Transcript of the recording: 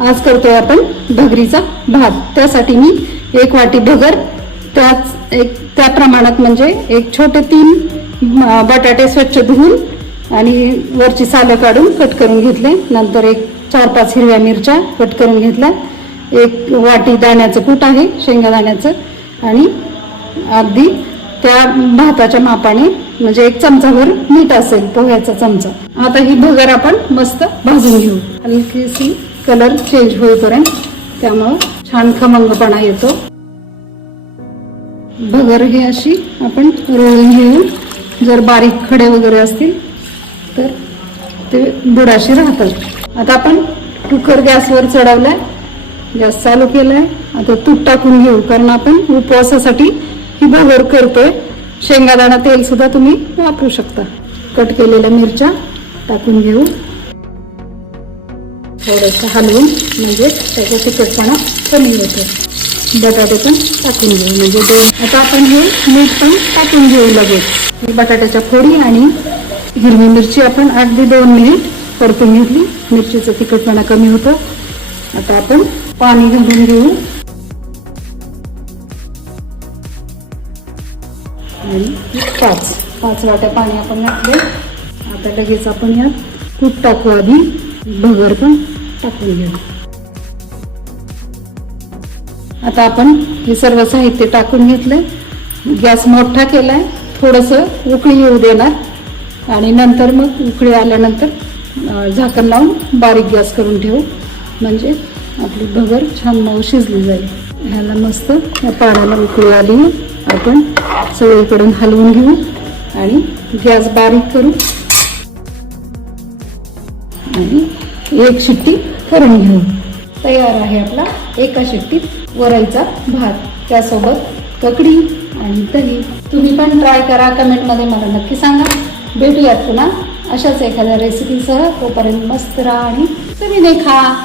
आज करतोय आपण भगरीचा भात. त्यासाठी मी एक वाटी भगर त्याच एक त्या प्रमाणात म्हणजे एक छोटे तीन बटाटे स्वच्छ धुवून आणि वरची सालं काढून कट करून घेतले. नंतर एक चार पाच हिरव्या मिरच्या कट करून घेतल्या. एक वाटी दाण्याचं कूट आहे शेंगा दाण्याचं. आणि अगदी त्या भाताच्या मापाने म्हणजे एक चमचाभर मीठ असेल पोह्याचा चमचा. आता ही भगर आपण मस्त भाजून घेऊ. हलकीशी कलर चेंज होईपर्यंत त्यामुळं छान खमंगपणा येतो. भगर ही अशी आपण रोळून घेऊन जर बारीक खडे वगैरे असतील तर ते बुडाशी राहतात. आता आपण कुकर गॅसवर चढवलाय. गॅस चालू केलाय. आता तूप टाकून घेऊ. कारण आपण उपवासासाठी ही भगर करतोय. शेंगादाणा तेल सुद्धा तुम्ही वापरू शकता. कट केलेल्या मिरच्या टाकून घेऊ. थोडंसं हलवून म्हणजे त्याचा तिखटपणा कमी होतो. बटाटे पण टाकून घेऊ म्हणजे दोन. आता आपण हे मीठ पण टाकून घेऊ लगेच. बटाट्याच्या फोडी आणि हिरवी मिरची आपण अगदी दोन मिनिट परतून घेतली. मिरचीचं तिखटपणा कमी होतो. आता आपण पाणी घालून घेऊ. आणि पाच पाच वाट्या पाणी आपण घातले आता लगेच आपण यात तूप टाकू आधी. भगर पण टाकून घेऊ. आता आपण हे सर्व साहित्य टाकून घेतलंय. गॅस मोठा केलाय. थोडस उकळी येऊ देणार. आणि नंतर मग उकळी आल्यानंतर झाकण लावून बारीक गॅस करून ठेवू. म्हणजे आपली भगर छान मऊ शिजली जाईल. ह्याला मस्त या पाण्याला उकळी आली आपण सगळीकडून हलवून घेऊ आणि गॅस बारीक करू. आणि एक शिट्टी करून घेऊ तयार आहे आपला एका शिट्टीत वरायचा भात. त्यासोबत ककडी आणि दही. तुम्ही पण ट्राय करा. कमेंटमध्ये मला नक्की सांगा. भेटूयात पुन्हा. अशाच एखाद्या रेसिपीसह तोपर्यंत मस्त राहा आणि तुम्ही देखा. खा